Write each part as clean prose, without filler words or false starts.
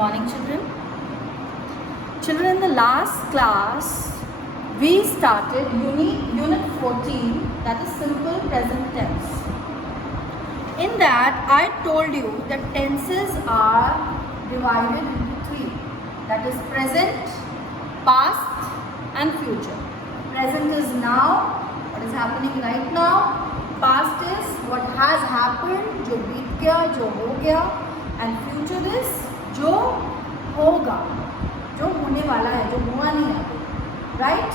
morning, children. Children, in the last class, we started unit 14, that is simple present tense. In that, I told you that tenses are divided into three. That is present, past and future. Present is now, what is happening right now. Past is what has happened, जो बीत गया, जो हो गया. And future is जो होगा, जो होने वाला है, जो हुआ नहीं है. Right?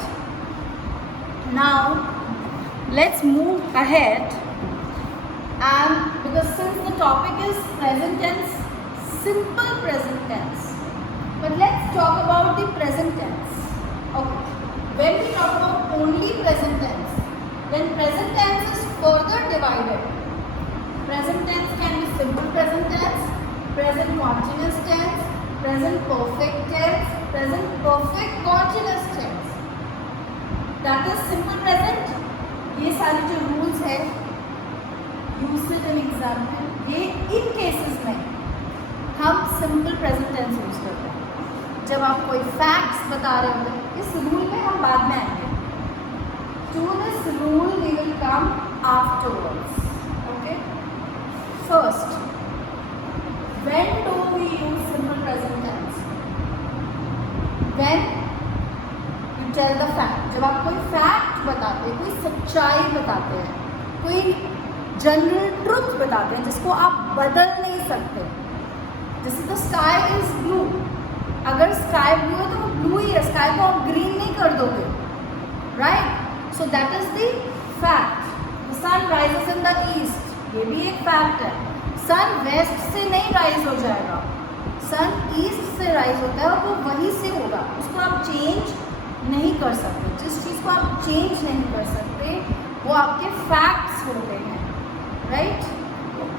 Now, let's move ahead. And because since the topic is present tense, simple present tense. But let's talk about the present tense. Okay. When we talk about only present tense, then present tense is further divided. Present tense can be simple present tense, present continuous tense, present perfect tense, present perfect continuous tense. That is simple present. ये सारे जो rules है, usage and example, ये इन cases में हम simple present tense use करते हैं. जब आप कोई facts बता रहे होते हैं, इस rule में हम बाद में आएंगे. To this rule we will come afterwards. Okay. First, when do we use simple present tense? When you tell the fact. जब आप कोई fact बताते हैं, कोई सच्चाई बताते हैं, कोई जनरल ट्रुथ बताते हैं जिसको आप बदल नहीं सकते. जैसे तो sky is blue. अगर sky blue है तो वो blue ही है. sky को आप green नहीं कर दोगे. Right? So that is the fact. The sun rises in the east. ये भी एक fact है. sun west से नहीं rise हो जाएगा. sun east से rise होता है और वो वहीं से होगा. उसको आप change नहीं कर सकते. जिस चीज़ को आप change नहीं कर सकते वो आपके facts होते हैं. Right?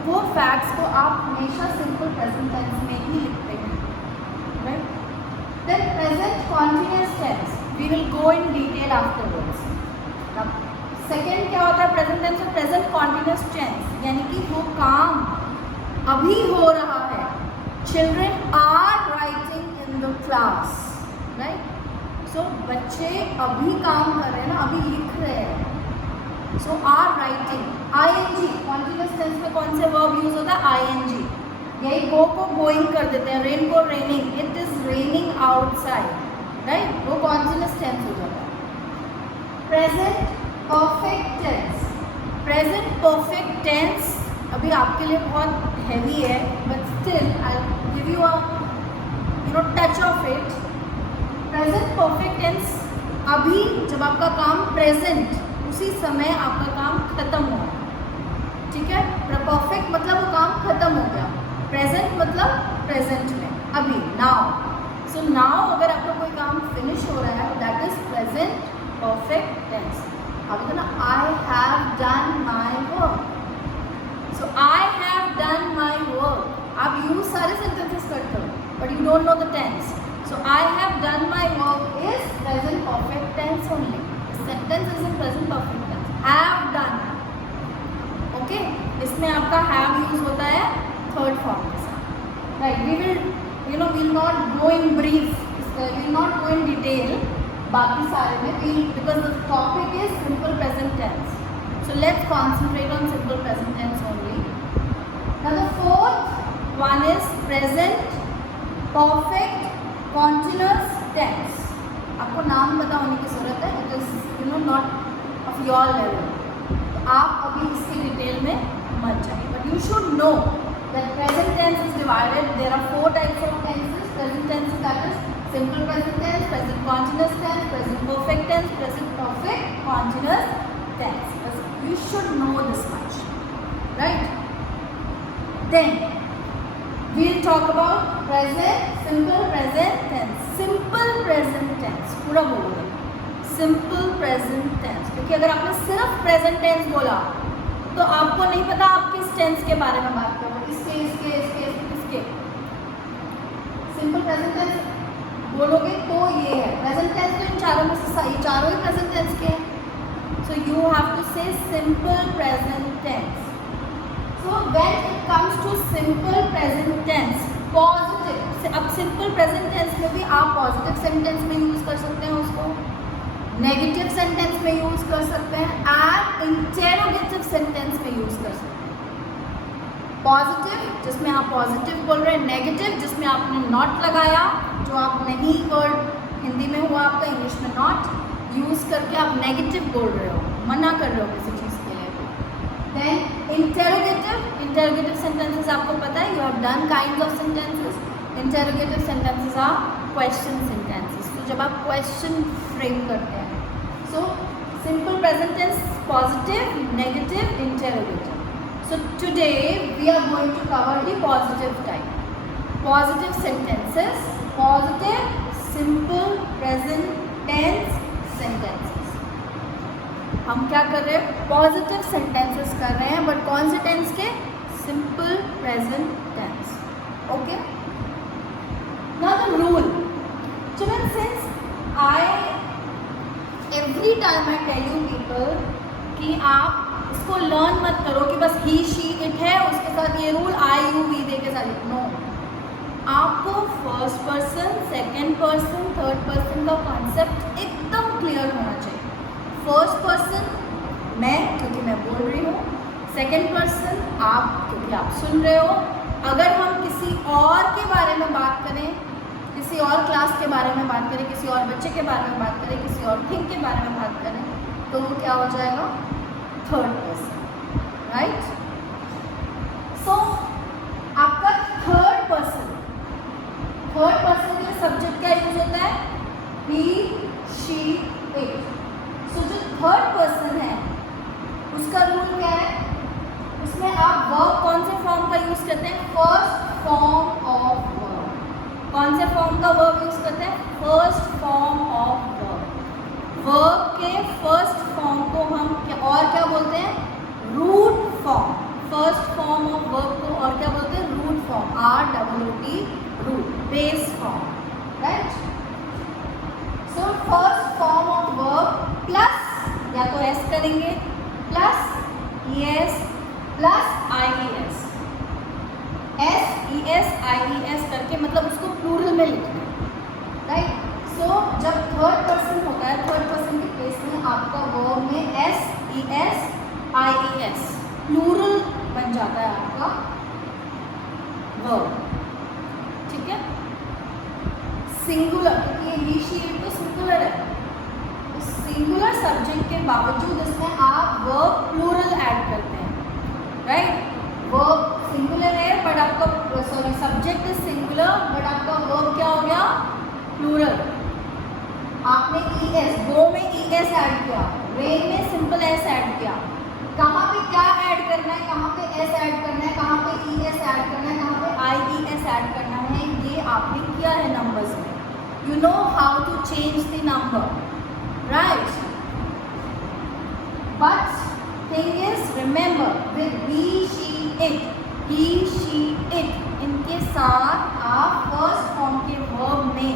वो facts को आप हमेशा simple present tense में ही लिखते हैं. Right? Then present continuous tense. We will go in detail afterwards. Second क्या होता है प्रेजेंट टेंस और प्रेजेंट कॉन्टिन्यूस टेंस, यानी कि वो काम अभी हो रहा है. Children are writing in the class. Right? So बच्चे अभी काम कर रहे हैं ना, अभी लिख रहे हैं. So are writing. I N G continuous tense में कौन से वर्ब यूज होता है? आईएनजी. यही गो को गोइंग कर देते हैं. रेन को raining. It is raining outside. Right? वो कॉन्टिन्यूस टेंस हो जाता है. Present perfect tense. Present perfect tense अभी आपके लिए बहुत हैवी है, but still I give you a touch of it. Present perfect tense अभी जब आपका काम प्रेजेंट, उसी समय आपका काम खत्म हो. ठीक है? परफेक्ट मतलब वो काम खत्म हो गया. प्रेजेंट मतलब प्रेजेंट में, अभी, नाउ. सो नाउ अगर आपका कोई काम फिनिश हो रहा है, that is present perfect tense. अब तो ना I have done my work. So I have done my work. आप use सारे sentences करते हो, but you don't know the tense. So I have done my work is present perfect tense only. The sentence is in present perfect tense. Have done. Okay? इसमें आपका have use होता है third form के साथ. Right? We will not go in brief. We will not go in detail. बाकी सारे में because the topic is simple present tense. So let's concentrate on simple present tense only. Now the fourth one is present perfect continuous tense. आपको नाम पता होने की ज़रूरत है. It is not of your level. तो आप अभी इसकी डिटेल में मत जाइए. But you should know that present tense is divided. There are 4 types of tenses. Present tense that is simple present tense, present continuous tense, present perfect tense, present perfect continuous tense. You should know this much, right? Then we will talk about present simple present tense. Simple present tense पूरा बोलोगे. Simple present tense, क्योंकि अगर आपने सिर्फ present tense बोला तो आपको नहीं पता आप किस tense के बारे में बात कर रहे हो. इसके simple present tense बोलोगे तो ये है. प्रेजेंट टेंस तो इन चारों में से सही, चारों ही प्रेजेंट टेंस के हैं. So you have to say simple present tense. So when it comes to simple present tense, positive अब सिंपल प्रेजेंट टेंस में भी आप पॉजिटिव सेंटेंस में यूज़ कर सकते हैं उसको, नेगेटिव सेंटेंस में यूज़ कर सकते हैं एंड इंटेरोगेटिव सेंटेंस में यूज़ कर सकते हैं। पॉजिटिव जिसमें आप पॉजिटिव बोल रहे हैं, नेगेटिव जिसमें आपने नॉट लगाया, जो आप नहीं वर्ड हिंदी में हुआ आपका, इंग्लिश में नॉट यूज़ करके आप नेगेटिव बोल रहे हो, मना कर रहे हो किसी चीज़ के लिए। देन इंटेरोगेटिव सेंटेंसेस आपको पता है, you have done kind of sentences. Interrogative sentences are question sentences, तो जब आप क्वेश्चन फ्रेम करते हैं। So simple present tense, positive, negative, interrogative. So today we are going to cover the positive type. Positive sentences, positive simple present tense sentences. हम क्या कर रहे हैं? पॉजिटिव सेंटेंसेस कर रहे हैं, बट कौन से टेंस के? Simple present tense. Okay, now the rule. Children, since every time I tell you people कि आप इसको लर्न मत करो कि बस ही शी इट है, उसके साथ ये रूल आई यू वी दे के साथ, नो। आपको first person, second person, third person का कॉन्सेप्ट एकदम क्लियर होना चाहिए। फर्स्ट पर्सन मैं, क्योंकि मैं बोल रही हूँ, सेकंड पर्सन आप, क्योंकि आप सुन रहे हो। अगर हम किसी और के बारे में बात करें, किसी और क्लास के बारे में बात करें, किसी और बच्चे के बारे में बात करें, किसी और थिंग के बारे में बात करें, तो वो क्या हो जाएगा? Third person, right? सो आपका थर्ड पर्सन के लिए सब्जेक्ट क्या यूज होता है? ही, शी, इट। सो जो थर्ड पर्सन है उसका रूल क्या है? उसमें आप वर्ब कौन से फॉर्म का यूज करते हैं? First form of verb. कौन से फॉर्म का वर्ब यूज करते हैं? First form of verb. Verb के फर्स्ट फॉर्म को हम क्या बोलते हैं? Root form. First form of verb को और क्या बोलते हैं? Root form. ROOT, root, base form, right? So first form of verb plus, या तो एस करेंगे, plus ES plus IES, SES करके, मतलब उसको प्लूरल में लिखना है, राइट? सो जब थर्ड पर्सन होता है, थर्ड पर्सन के केस में आपका वर्ब में SES IES प्लूरल बन जाता है आपका वर्ब, ठीक है? सिंगुलर, क्योंकि ये ही शी इट तो सिंगुलर है, तो सिंगुलर सब्जेक्ट के बावजूद इसमें आप वर्ब प्लूरल ऐड करते हैं, राइट? वर्ब सिंगुलर है बट आपका, sorry, subject is singular but आपका वर्ब क्या हो गया? प्लूरल। आपने ES, गो में ES ऐड किया, रेन में सिंपल S ऐड किया। कहाँ पे क्या ऐड करना है? कहाँ पे S ऐड करना है? कहाँ पे ES ऐड करना है? कहाँ पे IES ऐड करना है? ये आपने किया है नंबर्स में। You know how to change the number, right? But thing is, remember with he, she, it, इनके साथ आप फर्स्ट फॉर्म के वर्ब में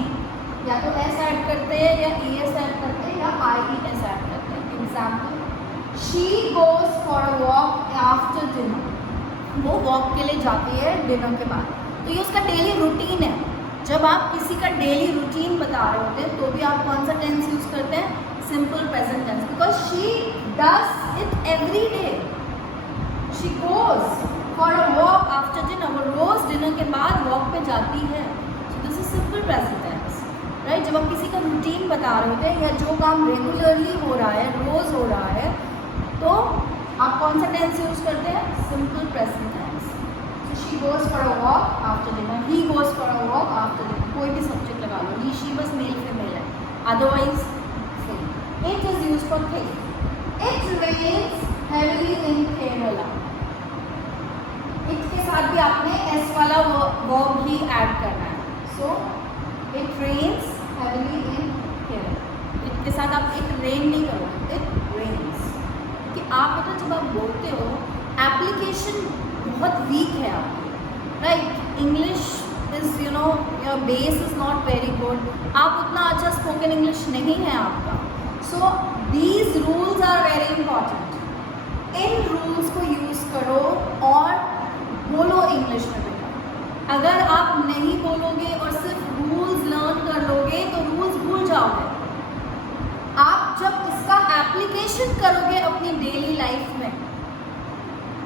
या तो S ऐड करते हैं, या ES ऐड करते हैं, या IES ऐड करते हैं। Example, she goes for a walk after dinner. वो वॉक के लिए जाती है डिनर के बाद, तो ये उसका डेली रूटीन है। जब आप किसी का डेली रूटीन बता रहे होते हैं तो भी आप कौन सा टेंस यूज करते हैं? Simple present tense, because she does it every day. She goes for a walk after dinner, वो रोज डिनर के बाद वॉक पे जाती है। So this is simple present tense, right? जब आप किसी का रूटीन बता रहे होते हैं या जो काम रेगुलरली हो रहा है, रोज हो रहा है, तो आप कौन सा टेंस यूज करते हैं? Simple present tense. So she goes for a walk after dinner, he goes for a walk after dinner, कोई भी सब्जेक्ट लगा लो, ही शी बस मेल फीमेल है, otherwise same. It is use for thing. It rains heavily in Kerala. It के साथ भी आपने एस वाला वर्ब ही ऐड करना है। So it rains heavily in Kerala. It के साथ आप इट रेन नहीं करोगे, इट रेन्स, कि आप मतलब जब आप बोलते हो एप्लीकेशन बहुत वीक है आपकी, right? English is, you know, your base is not very good, आप उतना अच्छा स्पोकन इंग्लिश नहीं है आपका। So these rules are very important. इन रूल्स को यूज़ करो और बोलो इंग्लिश में बेटा। अगर आप नहीं बोलोगे और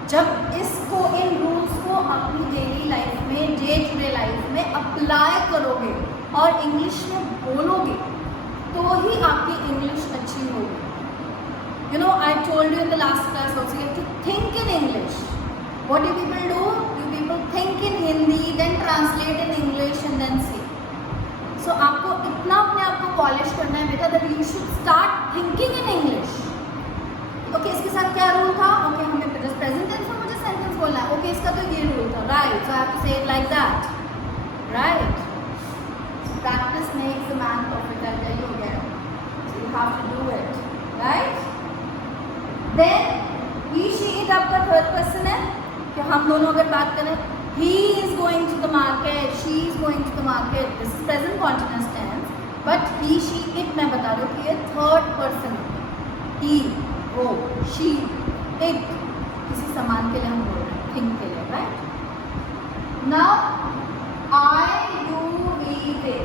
जब इसको, इन रूल्स को अपनी डेली लाइफ में, डे टू डे लाइफ में अप्लाई करोगे और इंग्लिश में बोलोगे तो ही आपकी इंग्लिश अच्छी होगी. You know, I told you in the last class also, you have to think in English. What do people do? You people think in Hindi, then translate in English and then say. So आपको इतना अपने आप को polish करना है बेटा that you should start thinking in English. Okay, इसके साथ क्या रूल था? Okay, हमें प्रेजेंट टेंस में मुझे सेंटेंस बोलना है. Okay, इसका तो ये रूल था, right? So I have to say it like that, right? So practice makes the man perfect. I'll tell you again. So you have to do it, right? Then he, she, it आपका third person है कि हम दोनों अगर बात करें, he is going to the market, she is going to the market. This is present continuous tense, but he, she, it मैं बता रही हूँ कि ये थर्ड पर्सन है. he, वो, she, it, किसी सामान के लिए हम बोल रहे हैं, थिंग के लिए, right? Now I, you, we, they.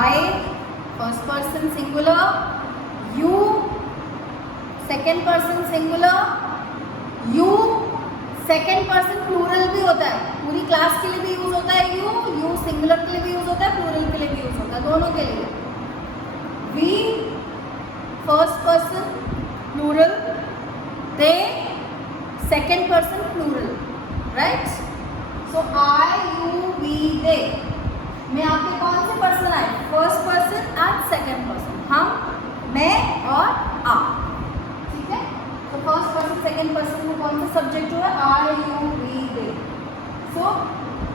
I first person singular, you second person singular, you second person plural भी होता है. पूरी क्लास के लिए भी यूज होता है यू, यू सिंगुलर के लिए भी यूज होता है, प्लूरल के लिए भी यूज होता है, दोनों के लिए. We first person plural, they second person plural, right? So I, you, we, they में आपके कौन से पर्सन आए? First person and second person. हम, मैं और आप. तो फर्स्ट पर्सन सेकेंड पर्सन में कौन सा सब्जेक्ट हुआ? आई, यू, वी, दे. सो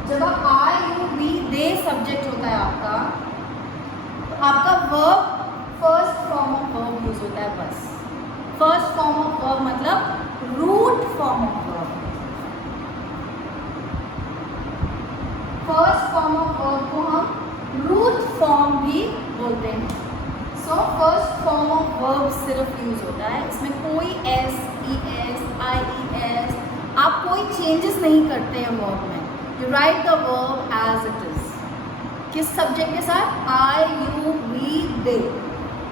जब आप I, you, we, they subject होता है आपका, तो आपका verb first form of verb use होता है. बस फर्स्ट फॉर्म ऑफ वर्ब मतलब root form of verb. First form of verb को हम रूट फॉर्म भी बोलते हैं. So first form of verb सिर्फ यूज होता है, इसमें कोई S, E S, I E S, आप कोई चेंजेस नहीं करते हैं वर्ब में. You right the verb as it is. किस सब्जेक्ट के साथ? I, you, we, they.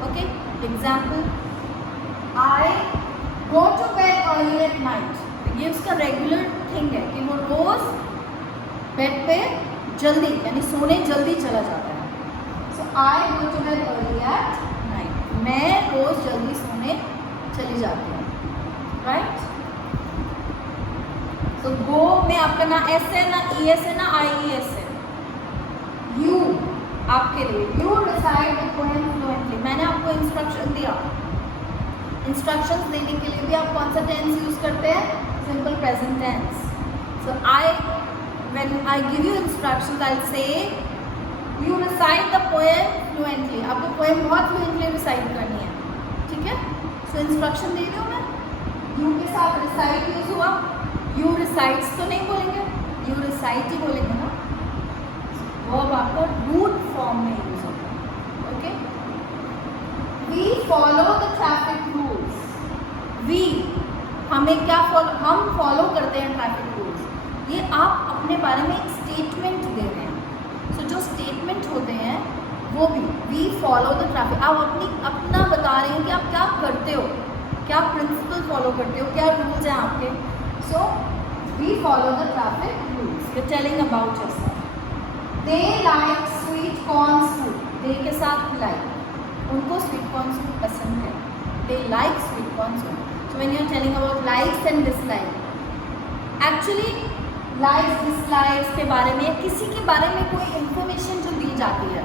Okay, example, I go to bed early at night. ये उसका रेगुलर थिंग है कि वो रोज बेड पे जल्दी यानी सोने जल्दी चला जाता है. So I go to bed early at night. मैं रोज जल्दी सोने चली जाती हूँ, राइट? तो गो में आपका ना एस है, ना ई एस है, ना आई ई एस है. यू आपके लिए, you reside the poem fluently. मैंने आपको इंस्ट्रक्शन दिया. इंस्ट्रक्शंस देने के लिए भी आप कौन सा टेंस यूज करते हैं? Simple present tense. So I, when I give you instructions, I'll say you recite the poem fluently. आपको poem बहुत fluently recite करनी है, ठीक है? So instruction दे रही हूँ मैं. You के साथ recite यूज हुआ. You recites तो नहीं बोलेंगे, you recite ही बोलेंगे ना. वर्ब आपका root form में यूज होता है. Okay? We follow the traffic rules. We हमें क्या हम फॉलो करते हैं ट्रैफिक रूल्स. ये आप अपने बारे में एक स्टेटमेंट दे रहे हैं. सो जो स्टेटमेंट होते हैं वो भी वी फॉलो द ट्रैफिक. आप अपना बता रहे हैं कि आप क्या करते हो, क्या प्रिंसिपल फॉलो करते हो, क्या रूल्स हैं आपके. So we follow the traffic rules. You telling about yourself. They like sweet corn soup. They के साथ लाइक, उनको स्वीट कॉर्न सूप पसंद है. They like sweet corn soup. So when you are telling about likes and dislike, actually likes dislikes के बारे में, किसी के बारे में कोई इंफॉर्मेशन जो दी जाती है,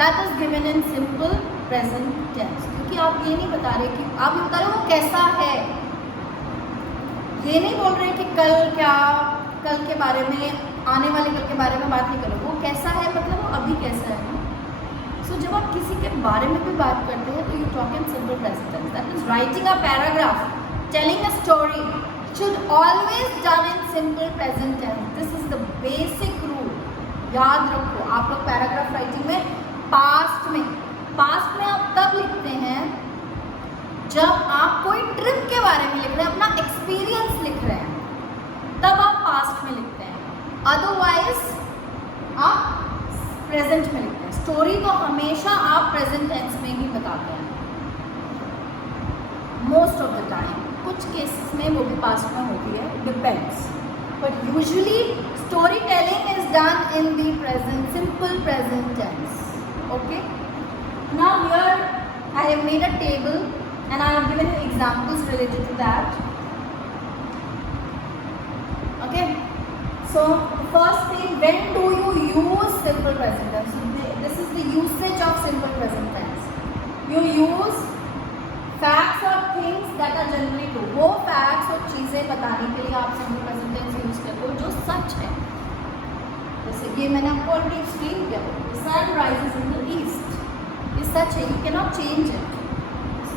that is given in simple present tense. क्योंकि आप ये नहीं बता रहे कि आप ये बता रहे हो वो कैसा है. ये नहीं बोल रहे कि कल क्या, कल के बारे में, आने वाले कल के बारे में बात नहीं करो. वो कैसा है मतलब वो अभी कैसा है ना. सो जब आप किसी के बारे में भी बात करते हैं तो you talk in simple present tense. That is writing a paragraph, telling a story should always done in simple present tense. This is the basic rule. याद रखो. आप लोग पैराग्राफ राइटिंग में पास्ट में आप तब लिखते हैं जब आप कोई ट्रिप के बारे में लिख रहे हैं, अपना एक्सपीरियंस लिख रहे हैं, तब आप पास्ट में लिखते हैं. अदरवाइज आप प्रेजेंट में लिखते हैं. स्टोरी तो हमेशा आप प्रेजेंट टेंस में ही बताते हैं मोस्ट ऑफ द टाइम. कुछ केसेस में वो भी पास्ट में होती है, depends, but usually story telling is done in the present, simple present tense. Okay, now here I have made a table and I have given you examples related to that. Okay, so first thing, when do you use simple present tense? So this is the usage of simple present tense. You use facts or things that are generally true. वो facts और चीज़ें बताने के लिए आप simple present tense use करते हो जो सच है. जैसे ये मैंने आपको already explain किया, the sun rises in the east. ये सच है, you cannot change it.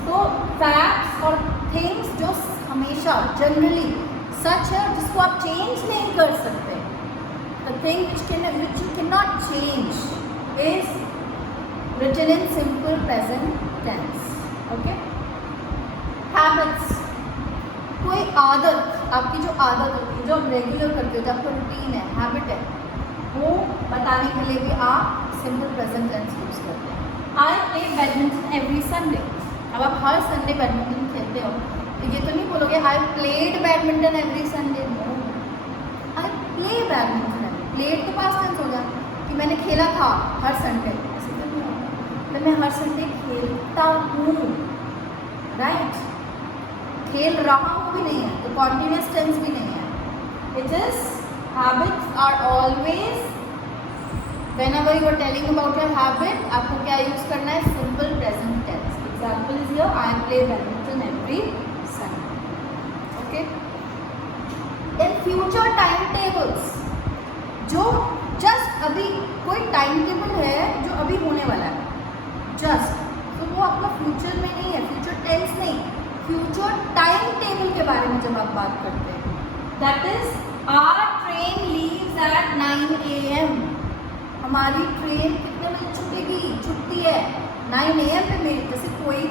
तो फैक्ट्स और थिंग्स जो हमेशा जनरली सच है और जिसको आप चेंज नहीं कर सकते, the thing which you can not change is written in simple present tense. Okay, habits, कोई आदत, आपकी जो आदत होती है जो आप रेगुलर करते हो, जो आपका रूटीन है, हैबिट है, वो बताने के लिए भी आप सिंपल प्रेजेंट टेंस यूज करते हैं. आई प्ले बैडमिंटन एवरी संडे. अब आप हर संडे बैडमिंटन खेलते हो तो ये तो नहीं बोलोगे I played badminton every Sunday. No, I play badminton every. Played तो पास्ट टेंस होगा कि मैंने खेला था हर संडे, ऐसे तो नहीं होगा. मैं हर संडे खेलता हूँ, राइट. खेल रहा हूँ भी नहीं है, तो कॉन्टिन्यूस टेंस भी नहीं है. It is habits are always, whenever you are telling about your habit, आपको क्या यूज करना है? Simple present tense. Example is here, I play badminton every Sunday. Okay. In future timetables, जो just अभी कोई टाइम टेबल है जो अभी होने वाला है, just, तो वो आपका फ्यूचर में नहीं है, फ्यूचर टेंस नहीं, फ्यूचर टाइम टेबल के बारे में जब आप बात करते हैं, that is our train leaves at 9 AM. हमारी ट्रेन कितने बजे छूटेगी? छुट्टी है 9 AM पे. मेरी जैसे कोई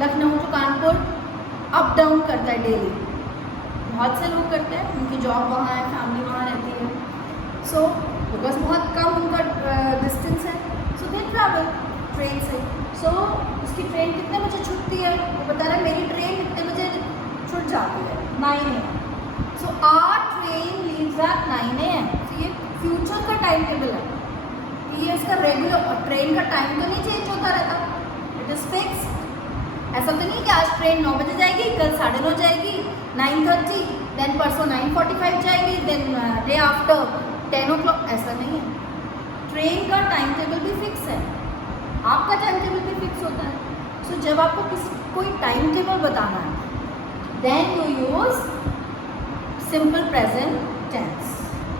Lucknow to Kanpur up down करता है डेली, बहुत से लोग करते हैं, उनकी जॉब वहाँ है, फैमिली वहाँ रहती है, सो बिकॉज बहुत कम उनका डिस्टेंस है, सो दे ट्रैवल ट्रेन से. सो उसकी ट्रेन कितने बजे छूटती है? वो बता रहा है मेरी ट्रेन कितने बजे छूट जाती है? 9 AM. So our train leaves at 9 AM. तो ये फ्यूचर का टाइम टेबल है, ये इसका रेगुलर, और ट्रेन का टाइम तो नहीं चेंज होता रहता, इट इज़ फिक्स. ऐसा तो नहीं कि आज ट्रेन 9 बजे जाएगी, कल 9:30 जाएगी, 9:30, देन परसों 9:45 जाएगी, देन डे आफ्टर 10 o'clock. ऐसा नहीं है. ट्रेन का टाइम टेबल भी फिक्स है, आपका टाइम टेबल भी फिक्स होता है. सो जब आपको कोई टाइम टेबल बताना है, then you use simple present tense.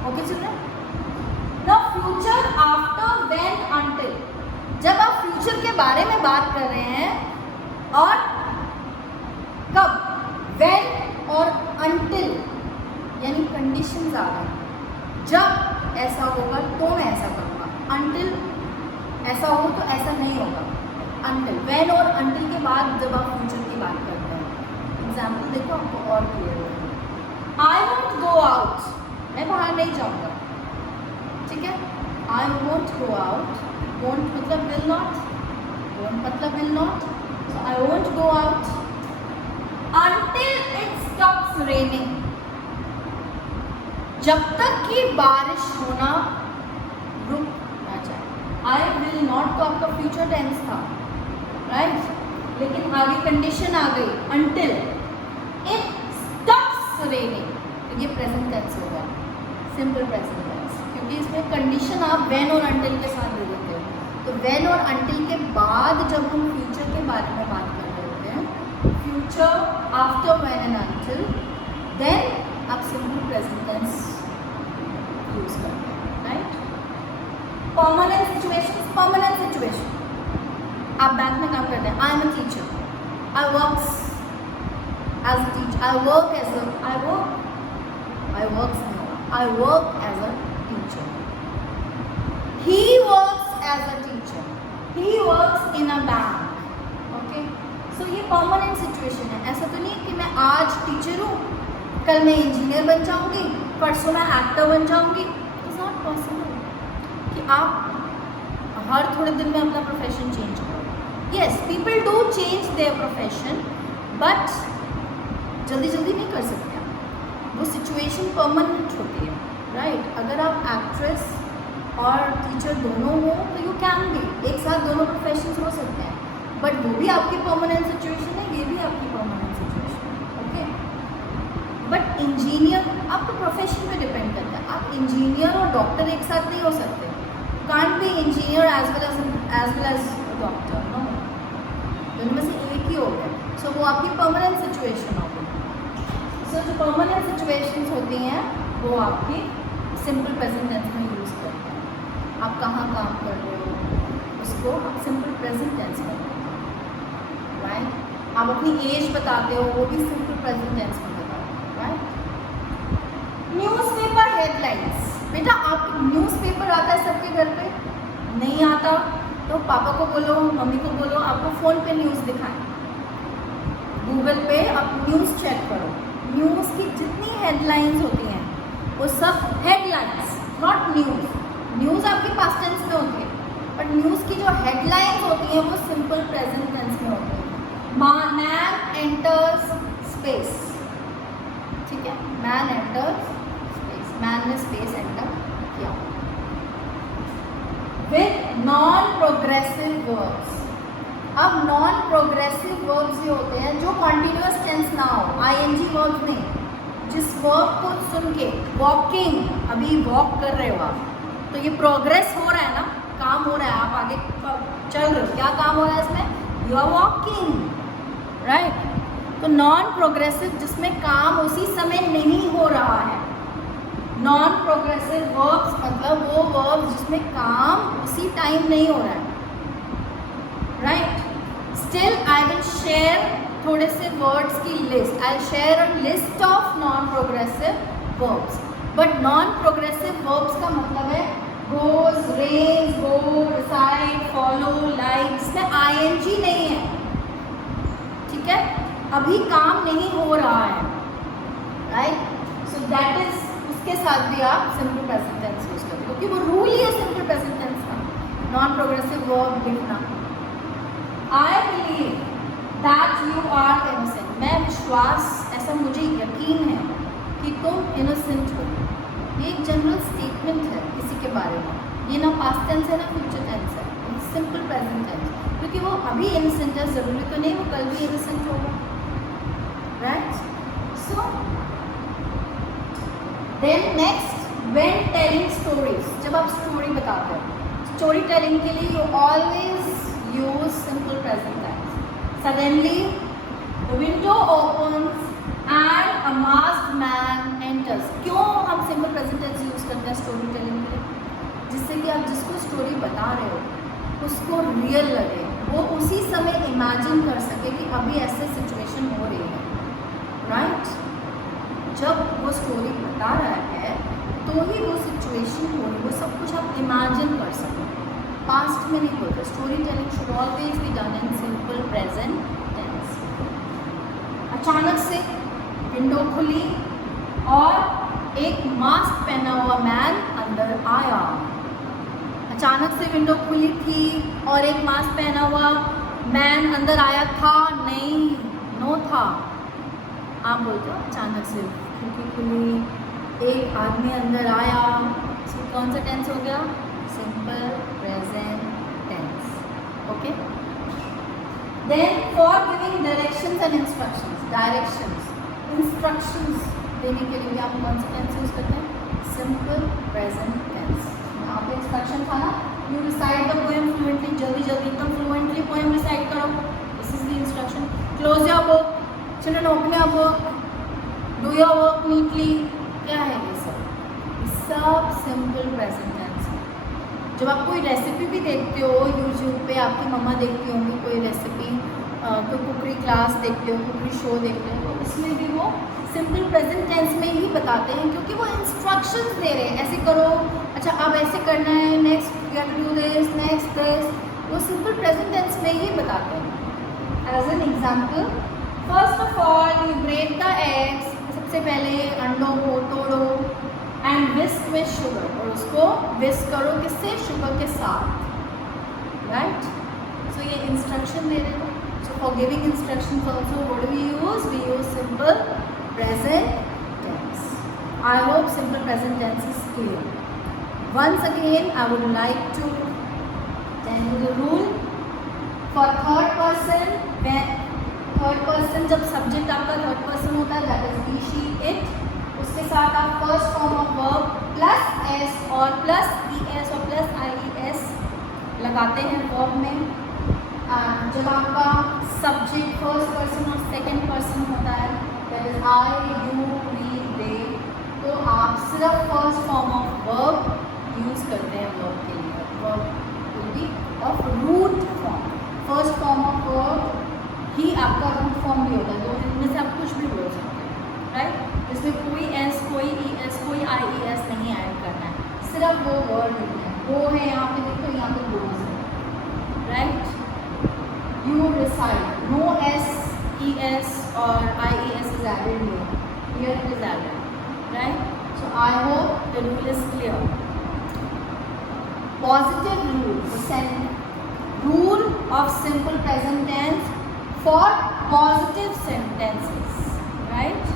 Okay children. The future, after, when, until. जब आप फ्यूचर के बारे में बात कर रहे हैं और कब, when और until यानी कंडीशंस आ गए. जब ऐसा होगा तो मैं ऐसा करूँगा, until ऐसा हो तो ऐसा नहीं होगा. until, when और until के बाद जब आप फ्यूचर की बात करते हैं, एग्जाम्पल देखो आपको और क्लियर होगा. I won't go out. मैं बाहर नहीं जाऊँगा, ठीक है. I won't go out. Won't मतलब will not. Won't मतलब will not. So I won't go out until it stops raining. जब तक कि बारिश होना रुक ना जाए. I will not तो आपका फ्यूचर टेंस था, राइट. लेकिन आगे कंडीशन आ गई until it stops raining. तो ये प्रेजेंट टेंस हो गया, सिंपल प्रेजेंट टेंस, क्योंकि इसमें कंडीशन आप when और until के साथ दे देते हो. तो when और until के बाद जब हम फ्यूचर के बारे में बात कर रहे होते हैं, future after when and until, then आप सिंपल प्रेजेंट टेंस यूज करते हैं, right. Permanent situation, permanent situation, आप बैंक में काम करते हैं. I am a teacher, I work as a teacher, I work as a, I work as a teacher. He works as a teacher. He works in a bank. Okay? So ये permanent situation है. ऐसा तो नहीं कि मैं आज teacher हूँ, कल मैं इंजीनियर बन जाऊँगी, परसों मैं एक्टर बन जाऊँगी. It's not possible कि आप हर थोड़े दिन में अपना प्रोफेशन चेंज करो. Yes, people do change their profession, but जल्दी जल्दी नहीं कर सकते आप, वो सिचुएशन परमानेंट होती है, राइट। अगर आप एक्ट्रेस और टीचर दोनों हो तो यू कैन बी, एक साथ दोनों प्रोफेशन हो सकते हैं, बट वो भी आपकी परमानेंट सिचुएशन है, ये भी आपकी परमानेंट सिचुएशन है, ओके। बट इंजीनियर आपका प्रोफेशन पे डिपेंड करता है, आप इंजीनियर और डॉक्टर एक साथ नहीं हो सकते, can't be engineer as well as doctor, no, दोनों में से एक ही हो गया, सो वो आपकी परमानेंट सिचुएशन होगी। सो जो परमानेंट सिचुएशंस होती हैं वो आपकी सिंपल प्रेजेंट टेंस में यूज़ करते हैं। आप कहाँ काम कर रहे हो उसको आप सिंपल प्रेजेंट टेंस में, राइट। आप अपनी एज बताते हो वो भी सिंपल प्रेजेंट टेंस में बताते हो, राइट। न्यूज़पेपर हेडलाइंस, बेटा आप न्यूज़पेपर आता है सबके घर पे, नहीं आता तो पापा को बोलो, मम्मी को बोलो आपको फ़ोन पे न्यूज़ दिखाएं, गूगल पे आप न्यूज़ चेक करो, न्यूज़ की जितनी हेडलाइंस होती हैं वो सब हेडलाइंस, नॉट न्यूज़। न्यूज़ आपके पास्ट टेंस में होती है, बट न्यूज़ की जो हेडलाइंस होती हैं वो सिंपल प्रेजेंट टेंस में होती है। मैन एंटर्स स्पेस, ठीक है, मैन एंटर्स स्पेस, मैन ने स्पेस एंटर किया। विद नॉन प्रोग्रेसिव वर्ब्स, अब नॉन प्रोग्रेसिव वर्ब्स ये होते हैं जो कॉन्टिन्यूअस टेंस ना हो, आईएनजी वर्ब्स नहीं, जिस वर्ब को सुन के, वॉकिंग, अभी वॉक कर रहे हो आप तो ये प्रोग्रेस हो रहा है ना, काम हो रहा है, आप आगे चल रहे हो, क्या काम हो रहा है इसमें, यू आर वॉकिंग, राइट। तो नॉन प्रोग्रेसिव जिसमें काम उसी समय नहीं हो रहा है, नॉन प्रोग्रेसिव वर्ब्स मतलब वो वर्ब जिसमें काम उसी टाइम नहीं हो रहा है, right. Still I will share थोड़े से वर्ड्स की list, I share a list of non progressive verbs, but non progressive verbs का मतलब है गोज, रेज, गो, रिसाइड, फॉलो, लाइक, जिसमें आईएनजी नहीं है, ठीक है, अभी काम नहीं हो रहा है, राइट। सो दैट इज, उसके साथ भी आप सिंपल प्रेजेंट टेंस यूज करते हो, क्योंकि वो रूल ही है सिंपल प्रेजेंट टेंस का, नॉन प्रोग्रेसिव वर्ब लिखना। I believe that you are innocent, मैं विश्वास, ऐसा मुझे यकीन है कि तुम इनोसेंट हो, ये एक जनरल स्टेटमेंट है किसी के बारे में, ये ना पास्ट टेंस है ना फ्यूचर टेंस है, सिंपल प्रेजेंट टेंस, क्योंकि वो अभी इनोसेंट है, ज़रूरी तो नहीं वो कल भी इनोसेंट होगा, right. So then next, when telling stories, जब आप स्टोरी बताते हो, स्टोरी टेलिंग के लिए you always use simple present tense. Suddenly the window opens and a masked man enters, क्यों हम सिंपल प्रेजेंट टेंस यूज करते हैं स्टोरी टेलिंग के लिए, जिससे कि आप जिसको स्टोरी बता रहे हो उसको रियल लगे, वो उसी समय इमेजिन कर सके कि अभी ऐसे सिचुएशन हो रही है, राइट। जब वो स्टोरी बता रहा है तो ही वो सिचुएशन हो रही, वो सब कुछ आप इमेजिन कर सकें, पास्ट में नहीं बोलते। Story telling should always be done in simple present tense. अचानक से विंडो खुली और एक मास्क पहना हुआ मैन अंदर आया, अचानक से विंडो खुली थी और एक मास्क पहना हुआ मैन अंदर आया था, नहीं, नो था, आप बोलते हो अचानक से खिड़की खुली, एक आदमी अंदर आया, इसमें कौन सा टेंस हो गया, simple present tense, okay. Then for giving directions and instructions, directions, instructions देने के लिए आप कौन सा टेंस यूज करते हैं, सिंपल प्रेजेंट टेंस। यहाँ पे इंस्ट्रक्शन था ना, you recite the poem fluently, जल्दी जल्दी एकदम फ्लुएंटली पोएम रिसाइट करो, this is the instruction. Close your book, children open your book, do your work neatly, क्या है ये सब सिंपल प्रेजेंट टेंस है। जब आप कोई रेसिपी भी देखते हो यूट्यूब पे, आपकी मम्मा देखती होंगी कोई रेसिपी, कोई कुकरी क्लास देखते हो, कुकरी शो देखते हो, तो इसमें भी वो सिंपल प्रेजेंट टेंस में ही बताते हैं, क्योंकि वो इंस्ट्रक्शंस दे रहे हैं, ऐसे करो, अच्छा अब ऐसे करना है, next you have to do this, next this, वो सिंपल प्रेजेंट टेंस में ही बताते हैं। As an example, first of all you break the eggs, सबसे पहले अंडों को तोड़ो, एंड विस्क विद शुगर, और उसको विस्क करो किससे, शुगर के साथ, राइट। सो ये इंस्ट्रक्शन दे रहे हो, So for giving instructions also, what do we use? We use simple present tense. I hope simple present tense is clear. Once again, I would like to tell you the rule. For third person, when third person जब subject आपका third person होता है, that is he she it, उसके साथ आप first form of verb plus s और plus e s और plus i E s लगाते हैं वर्ब में. जब आपका सब्जेक्ट फर्स्ट पर्सन और सेकंड पर्सन होता है, that is I you we they, तो आप सिर्फ first form of verb use करते हैं वर्ब के लिए. Verb will be of root form. First form of verb ही आपका रूट फॉर्म भी होता है, तो इनमें से आप कुछ भी बोल सकते हैं, राइट. इसमें कोई एस, कोई ई एस, कोई आई ई एस नहीं ऐड करना है, सिर्फ वो वर्ड है. वो है यहाँ पे, देखो यहाँ पे गोज है, right. You reside, no s E s और i E s is added here it is added, right. So I hope the rule is clear. Positive rule, rule of simple present tense for positive sentences, right?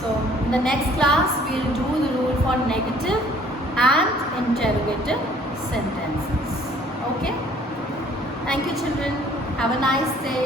So in the next class we will do the rule for negative and interrogative sentences. Okay, thank you children, have a nice day.